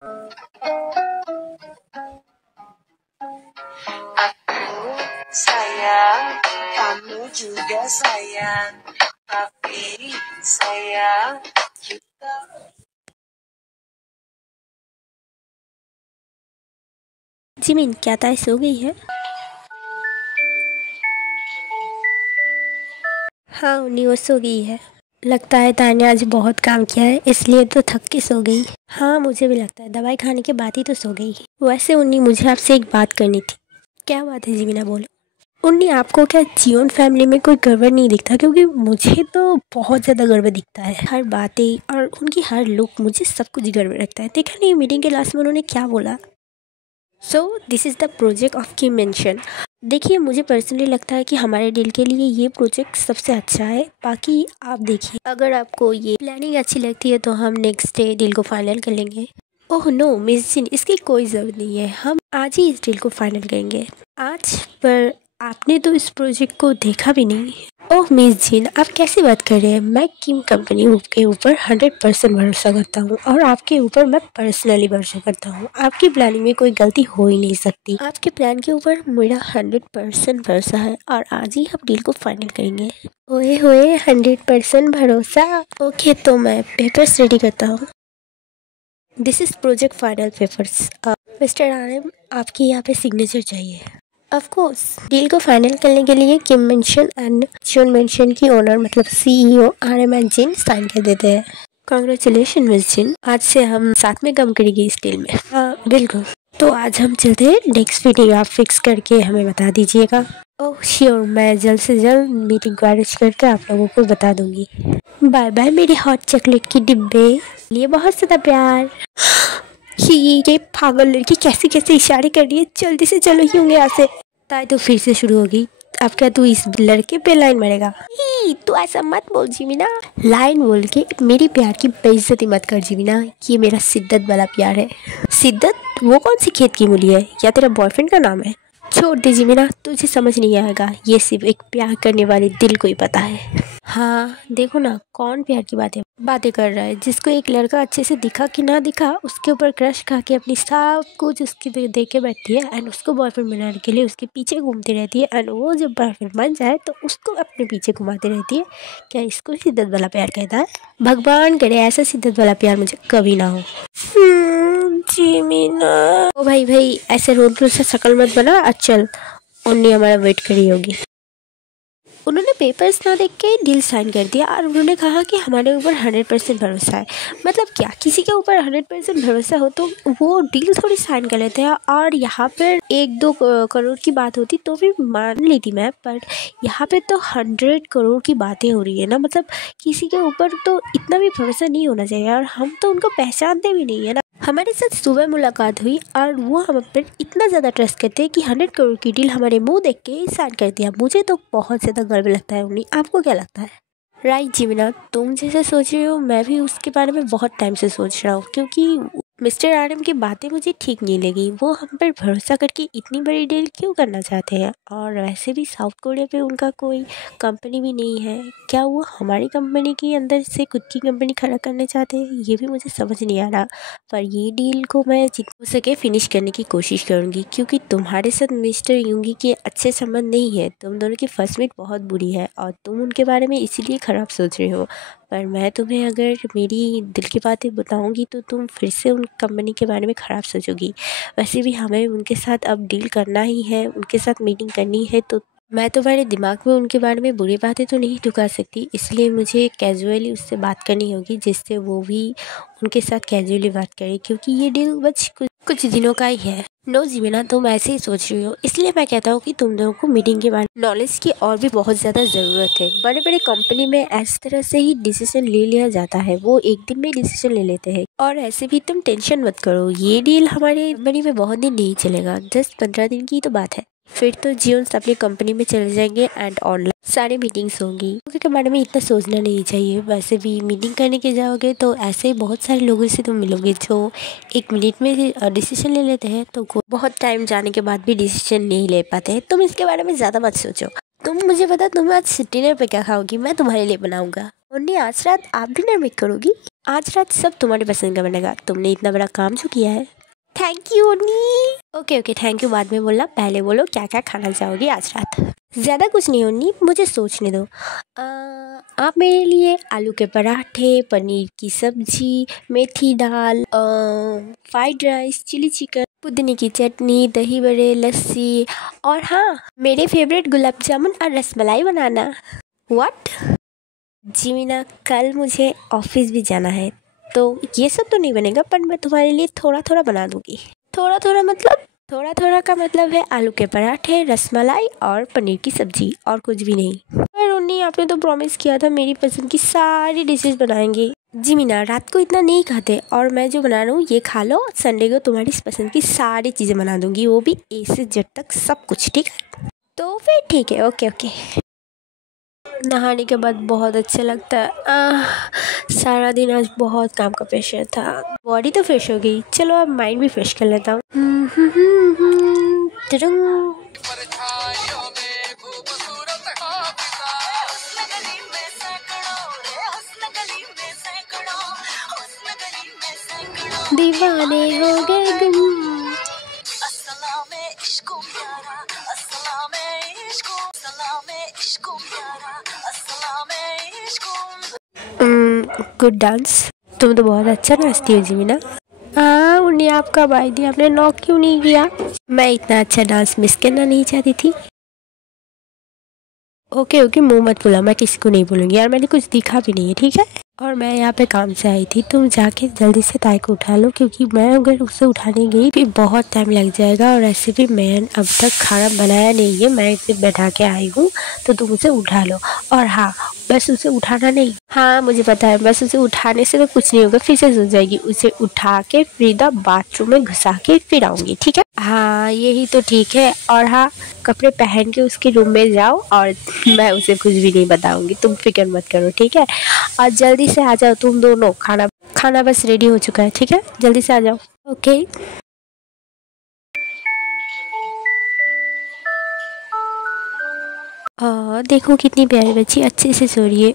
Aku sayang, kamu juga sayang, tapi sayang kita। Jimin, क्या ताई सो गई है? हाँ उन्नी, वो सो गई है। लगता है ताई ने आज बहुत काम किया है, इसलिए तो थक के सो गई। हाँ मुझे भी लगता है, दवाई खाने के बाद ही तो सो गई। वैसे उन्नी, मुझे आपसे एक बात करनी थी। क्या बात है जीमिना, बोलो। उन्नी, आपको क्या जियोन फैमिली में कोई गड़बड़ नहीं दिखता? क्योंकि मुझे तो बहुत ज़्यादा गड़बड़ दिखता है। हर बातें और उनकी हर लुक, मुझे सब कुछ गड़बड़ लगता है। देखा नहीं मीटिंग के लास्ट में उन्होंने क्या बोला? So this is the project of Kim mention. देखिए, मुझे पर्सनली लगता है कि हमारे डील के लिए ये प्रोजेक्ट सबसे अच्छा है। बाकी आप देखिए, अगर आपको ये प्लानिंग अच्छी लगती है तो हम नेक्स्ट डे डील को फाइनल कर लेंगे। ओह नो मिस जिन, इसकी कोई ज़रूरत नहीं है, हम आज ही इस डील को फाइनल करेंगे। आज? पर आपने तो इस प्रोजेक्ट को देखा भी नहीं। ओह मिस जिन, आप कैसी बात कर रहे हैं? मैं किम कंपनी के ऊपर 100% भरोसा करता हूँ और आपके ऊपर मैं पर्सनली भरोसा करता हूँ। आपकी प्लानिंग में कोई गलती हो ही नहीं सकती। आपके प्लान के ऊपर मेरा 100% भरोसा है और आज ही हम डील को फाइनल करेंगे। ओए होए, 100% भरोसा? ओके, तो मैं पेपर्स रेडी करता हूँ। This is project final papers. Mister RM, आपकी यहाँ पे सिग्नेचर चाहिए। ऑफ कोर्स, डील को फाइनल करने के लिए Kim mansion and Jeon mansion की ओनर मतलब CEO RM and Jin sign कर देते हैं। कांग्रेचुलेशन मिस जिन, आज से हम साथ में काम करेंगे इस डील में। हाँ बिल्कुल। तो आज हम चलते हैं, नेक्स्ट मीटिंग आप फिक्स करके हमें बता दीजिएगा। ओह श्योर, मैं जल्द से जल्द मीटिंग को अरेंज करके आप लोगों को बता दूंगी। बाय बाय मेरी हॉट चॉकलेट की डिब्बे, लिए बहुत ज़्यादा प्यार। ये पागल लड़की कैसे कैसे इशारे कर रही है, जल्दी से चलो ही होंगे यहाँ से। ताई तो फिर से शुरू होगी। अब क्या तू इस लड़के पे लाइन मारेगा? तू ऐसा मत बोल जीमिना। लाइन बोल के मेरी प्यार की बेइज्जती मत कर जीमिना, ये मेरा सिद्दत वाला प्यार है। सिद्दत? वो कौन सी खेत की मूली है, या तेरा बॉयफ्रेंड का नाम है? छोड़ दे जीमिना, तुझे समझ नहीं आएगा, ये सिर्फ एक प्यार करने वाले दिल को ही पता है। हाँ देखो ना, कौन प्यार की बातें कर रहा है। जिसको एक लड़का अच्छे से दिखा कि ना दिखा, उसके ऊपर क्रश खा के अपनी सब कुछ उसकी दे के बैठती है एंड उसको बॉयफ्रेंड बनाने के लिए उसके पीछे घूमती रहती है एंड वो जब बॉयफ्रेंड बन जाए तो उसको अपने पीछे घुमाती रहती है। क्या इसको शिद्दत वाला प्यार कहता है? भगवान करे ऐसा शिद्दत वाला प्यार मुझे कभी ना हो। जीमिना। ओ भाई ऐसे रोड से शक्ल मत बना, चल। उन्नी हमारा वेट करी होगी। उन्होंने पेपर्स ना देख के डील साइन कर दिया और उन्होंने कहा कि हमारे ऊपर 100% भरोसा है। मतलब क्या, किसी के ऊपर 100% भरोसा हो तो वो डील थोड़ी साइन कर लेते हैं। और यहाँ पर 1-2 करोड़ की बात होती तो भी मान लेती मैं, पर यहाँ पे तो 100 करोड़ की बातें हो रही है ना। मतलब किसी के ऊपर तो इतना भी भरोसा नहीं होना चाहिए और हम तो उनको पहचानते भी नहीं है ना। हमारे साथ सुबह मुलाकात हुई और वो हम पर इतना ज़्यादा ट्रस्ट करते हैं कि 100 करोड़ की डील हमारे मुंह देख के साइन कर दिया। मुझे तो बहुत ज़्यादा गर्व लगता है उन्हीं। आपको क्या लगता है? राइट जीमिना, तुम जैसे सोच रही हो मैं भी उसके बारे में बहुत टाइम से सोच रहा हूँ, क्योंकि मिस्टर आरएम की बातें मुझे ठीक नहीं लगी। वो हम पर भरोसा करके इतनी बड़ी डील क्यों करना चाहते हैं? और वैसे भी साउथ कोरिया पे उनका कोई कंपनी भी नहीं है। क्या वो हमारी कंपनी के अंदर से खुद की कंपनी खड़ा करना चाहते हैं? ये भी मुझे समझ नहीं आ रहा। पर ये डील को मैं जितना हो सके फिनिश करने की कोशिश करूँगी, क्योंकि तुम्हारे साथ मिस्टर यूंगी के अच्छे संबंध नहीं है। तुम दोनों की फर्स्ट मीट बहुत बुरी है और तुम उनके बारे में इसीलिए ख़राब सोच रहे हो। पर मैं तुम्हें अगर मेरी दिल की बातें बताऊंगी तो तुम फिर से उन कंपनी के बारे में ख़राब सोचोगी। वैसे भी हमें उनके साथ अब डील करना ही है, उनके साथ मीटिंग करनी है, तो मैं तुम्हारे दिमाग में उनके बारे में बुरी बातें तो नहीं ढुका सकती। इसलिए मुझे कैजुअली उससे बात करनी होगी, जिससे वो भी उनके साथ कैजुअली बात करे, क्योंकि ये डील बस कुछ दिनों का ही है। नो जीमिना, तुम ऐसे ही सोच रही हो, इसलिए मैं कहता हूँ कि तुम लोगों को मीटिंग के बारे में नॉलेज की और भी बहुत ज़्यादा ज़रूरत है। बड़े बड़े कंपनी में इस तरह से ही डिसीजन ले लिया जाता है, वो एक दिन में डिसीजन ले लेते हैं। और ऐसे भी तुम टेंशन मत करो, ये डील हमारे कंपनी में बहुत दिन नहीं चलेगा, 10-15 दिन की तो बात है। फिर तो जियोन अपनी कंपनी में चले जाएंगे एंड ऑनलाइन सारे मीटिंग्स होंगी। उनके बारे में इतना सोचना नहीं चाहिए। वैसे भी मीटिंग करने के जाओगे तो ऐसे ही बहुत सारे लोगों से तुम मिलोगे जो 1 मिनट में डिसीजन ले लेते हैं, तो बहुत टाइम जाने के बाद भी डिसीजन नहीं ले पाते हैं। तुम इसके बारे में ज़्यादा मत सोचो। तुम मुझे पता तुम आज डिनर पे क्या खाओगी, मैं तुम्हारे लिए बनाऊंगा। उन्नी आज रात आप डिनर मेक करोगी? आज रात सब तुम्हारी पसंद का बनेगा, तुमने इतना बड़ा काम जो किया है। थैंक यू उन्नी। ओके थैंक यू बाद में बोलना, पहले बोलो क्या क्या खाना चाहोगी आज रात। ज़्यादा कुछ नहीं उन्नी, मुझे सोचने दो। आप मेरे लिए आलू के पराठे, पनीर की सब्जी, मेथी दाल, फ्राइड राइस, चिली चिकन, पुदीने की चटनी, दही बड़े, लस्सी और हाँ मेरे फेवरेट गुलाब जामुन और रसमलाई बनाना। व्हाट? जी मीना, कल मुझे ऑफिस भी जाना है तो ये सब तो नहीं बनेगा, पर मैं तुम्हारे लिए थोड़ा थोड़ा बना दूंगी। थोड़ा थोड़ा मतलब? थोड़ा थोड़ा का मतलब है आलू के पराठे, रसमलाई और पनीर की सब्जी, और कुछ भी नहीं। पर उन्नी आपने तो प्रॉमिस किया था मेरी पसंद की सारी डिशेस बनाएंगे। जी मीना, रात को इतना नहीं खाते, और मैं जो बना रहा हूँ ये खा लो, संडे को तुम्हारी पसंद की सारी चीज़ें बना दूंगी, वो भी ए से जेड तक सब कुछ, ठीक है? तो फिर ठीक है, ओके। नहाने के बाद बहुत अच्छा लगता है। सारा दिन आज बहुत काम का प्रेशर था, बॉडी तो फ्रेश हो गई, चलो अब माइंड भी फ्रेश कर लेता हूँ। दीवाने हो गए गुम। गुड डांस, तुम तो बहुत अच्छा नाचती हो जीमिना। उन्हें आपका भाई थी, आपने नॉक क्यों नहीं किया? मैं इतना अच्छा डांस मिस करना नहीं चाहती थी। ओके मुंह मत बोला, मैं किसी को नहीं बोलूँगी यार, मैंने कुछ दिखा भी नहीं है, ठीक है? और मैं यहाँ पे काम से आई थी, तुम जाके जल्दी से ताई को उठा लो, क्योंकि मैं अगर उसे उठाने गई फिर बहुत टाइम लग जाएगा, और ऐसे भी मैं अब तक खाना बनाया नहीं है, मैं इसे बैठा के आई हूँ, तो तुम उसे उठा लो। और हाँ, बस उसे उठाना नहीं। हाँ मुझे पता है, बस उसे उठाने से तो कुछ नहीं होगा, फिर से सो जाएगी। उसे उठा के सीधा बाथरूम में घुसा के फिर आऊँगी, ठीक है? हाँ यही तो ठीक है। और हाँ, कपड़े पहन के उसके रूम में जाओ, और मैं उसे कुछ भी नहीं बताऊंगी, तुम फिक्र मत करो, ठीक है? और जल्दी से आ जाओ तुम दोनों, खाना बस रेडी हो चुका है, ठीक है? जल्दी से आ जाओ। ओके। देखो कितनी प्यारी बच्ची, अच्छे से सो रही है,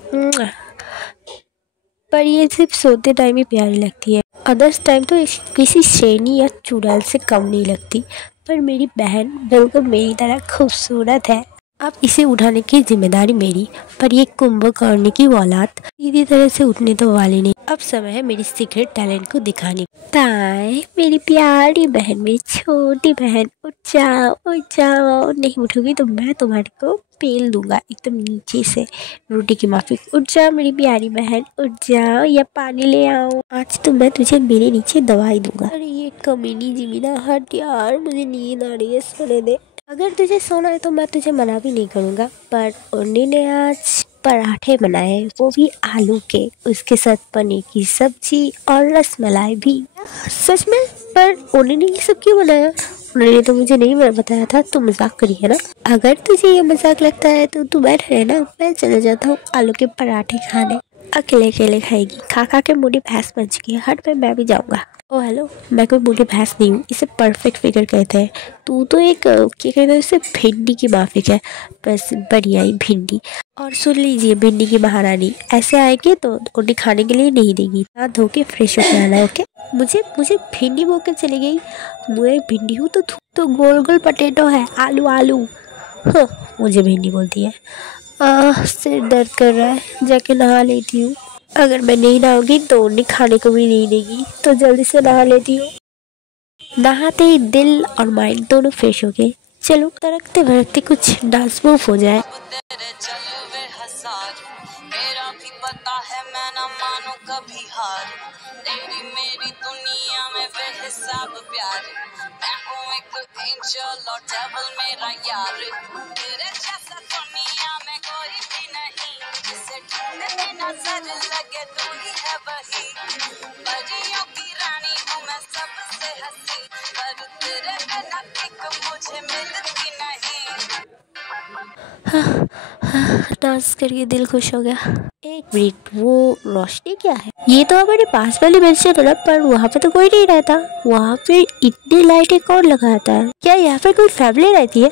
पर ये सिर्फ सोते टाइम ही प्यारी लगती है, अदर्स टाइम तो किसी शेरनी या चुड़ैल से कम नहीं लगती। पर मेरी बहन बिल्कुल मेरी तरह खूबसूरत है। अब इसे उठाने की जिम्मेदारी मेरी, पर ये कुंभकर्ण की औलाद सीधी तरह से उठने तो वाली नहीं। अब समय है मेरी सीक्रेट टैलेंट को दिखाने। ताई मेरी प्यारी बहन, मेरी छोटी बहन, उठ जाओ, नहीं उठोगी तो मैं तुम्हारे को पेल दूंगा एकदम नीचे से, रोटी की माफी। उठ जाओ मेरी प्यारी बहन, उठ जाओ, या पानी ले आओ, आज तो मैं तुझे मेरे नीचे दवाई दूंगा। अरे ये कमीनी जिमीना, हट यार, मुझे नींद आ रही है, सोने दे। अगर तुझे सोना है तो मैं तुझे मना भी नहीं करूँगा, पर उन्नी ने आज पराठे बनाए, वो भी आलू के, उसके साथ पनीर की सब्जी और रसमलाई भी। सच में? पर उन्नी ने ये सब क्यों बनाया? उन्होंने तो मुझे नहीं बताया था, तो मजाक करी है ना? अगर तुझे ये मजाक लगता है तो तू बैठ रहना, मैं चले जाता हूँ आलू के पराठे खाने। अकेले खाएगी, खा के मोटी भैंस बन चुकी है, हट पे मैं भी जाऊँगा। ओ हेलो, मैं कोई मोटी भैंस नहीं हूँ, इसे परफेक्ट फिगर कहते हैं। तू तो एक क्या कहते हैं उसे, भिंडी की माफिक है, बस बढ़िया ही भिंडी। और सुन लीजिए भिंडी की महारानी, ऐसे आएंगे तो रोटी खाने के लिए नहीं देगी, हाथ धो के फ्रेश होकर आना, ओके? मुझे भिंडी बोल के चली गई, मैं भिंडी हूँ तो गोल पटेटो है, आलू। हाँ, मुझे भिंडी बोलती है। सिर दर्द कर रहा है, जाके नहा लेती हूँ। अगर मैं नहीं नहाऊंगी तो उन्हें खाने को भी नहीं देगी, तो जल्दी से नहा लेती हूँ। नहाते ही दिल और माइंड दोनों फ्रेश हो गए। चलो तरकते भरकते कुछ डांस मूव हो जाए। मेरा भी पता है मैं ना मानू कभी हार, तेरी मेरी दुनिया में बेहिसाब प्यार, मैं हूँ एक एंजल और डेविल मेरा यार, तेरे जैसा दुनिया में कोई भी नहीं, जिसे ढूंढने नजर लगे तू ही है वही, परियों की रानी हूँ मैं सबसे हंसी, पर तेरे बिना एक मुझे मिलती नहीं। डांस करके दिल खुश हो गया। एक मिनट, वो रोशनी क्या है? ये तो हमारे पास वाली बेंच है, पर वहाँ पे तो कोई नहीं रहता, वहाँ पे इतनी लाइटें कौन लगाता है? क्या यहाँ पे कोई फैमिली रहती है?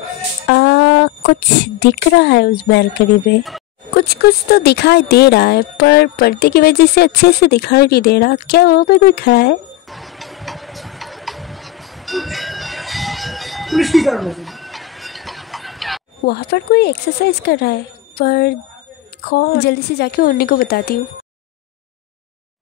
कुछ दिख रहा है उस बैल्कनी में। कुछ कुछ तो दिखाई दे रहा है, पर पर्दे की वजह से अच्छे से दिखाई नहीं दे रहा। क्या वहाँ पे कोई खड़ा है? वहाँ पर कोई एक्सरसाइज कर रहा है, पर कौन? जल्दी से जाके उन्नी को बताती हूँ।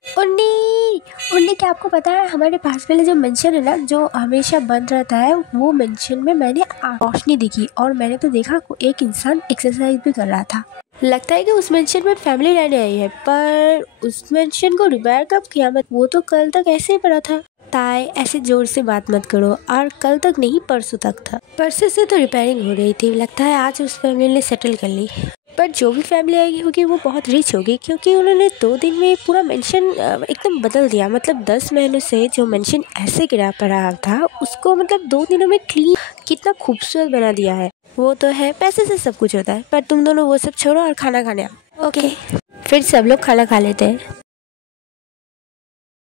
उन्नी, उन्नी, क्या आपको पता है हमारे पास वाले जो मेंशन है ना, जो हमेशा बंद रहता है, वो मेंशन में मैंने रोशनी दिखी और मैंने तो देखा एक इंसान एक्सरसाइज भी कर रहा था। लगता है कि उस मेंशन में फैमिली रहने आई है, पर उस मेंशन को रिपेयर कब किया? वो तो कल तक ऐसे ही पड़ा था। ताई, ऐसे जोर से बात मत करो। और कल तक नहीं, परसों तक था। परसों से तो रिपेयरिंग हो रही थी। लगता है आज उस फैमिली ने सेटल कर ली। पर जो भी फैमिली आएगी होगी वो बहुत रिच होगी, क्योंकि उन्होंने 2 दिन में पूरा मेंशन एकदम बदल दिया। मतलब 10 महीनों से जो मेंशन ऐसे गिरा पड़ा था, उसको मतलब 2 दिनों में क्लीन, कितना खूबसूरत बना दिया है। वो तो है, पैसे से सब कुछ होता है। पर तुम दोनों वो सब छोड़ो और खाना खाने आओ। ओके, फिर सब लोग खाना खा लेते हैं।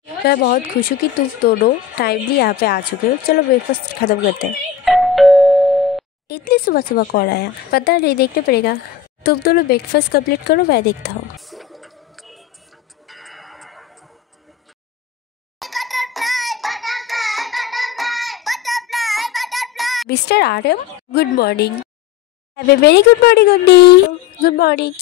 मैं बहुत खुश हूँ कि तुम दोनों टाइमली यहाँ पे आ चुके हो। चलो ब्रेकफास्ट खत्म करते हैं। इतनी सुबह सुबह कौन आया? पता नहीं, देखना पड़ेगा। तुम दोनों ब्रेकफास्ट कंप्लीट करो, मैं देखता हूँ। Mister Aram, good morning. Have a very good morning. Good morning.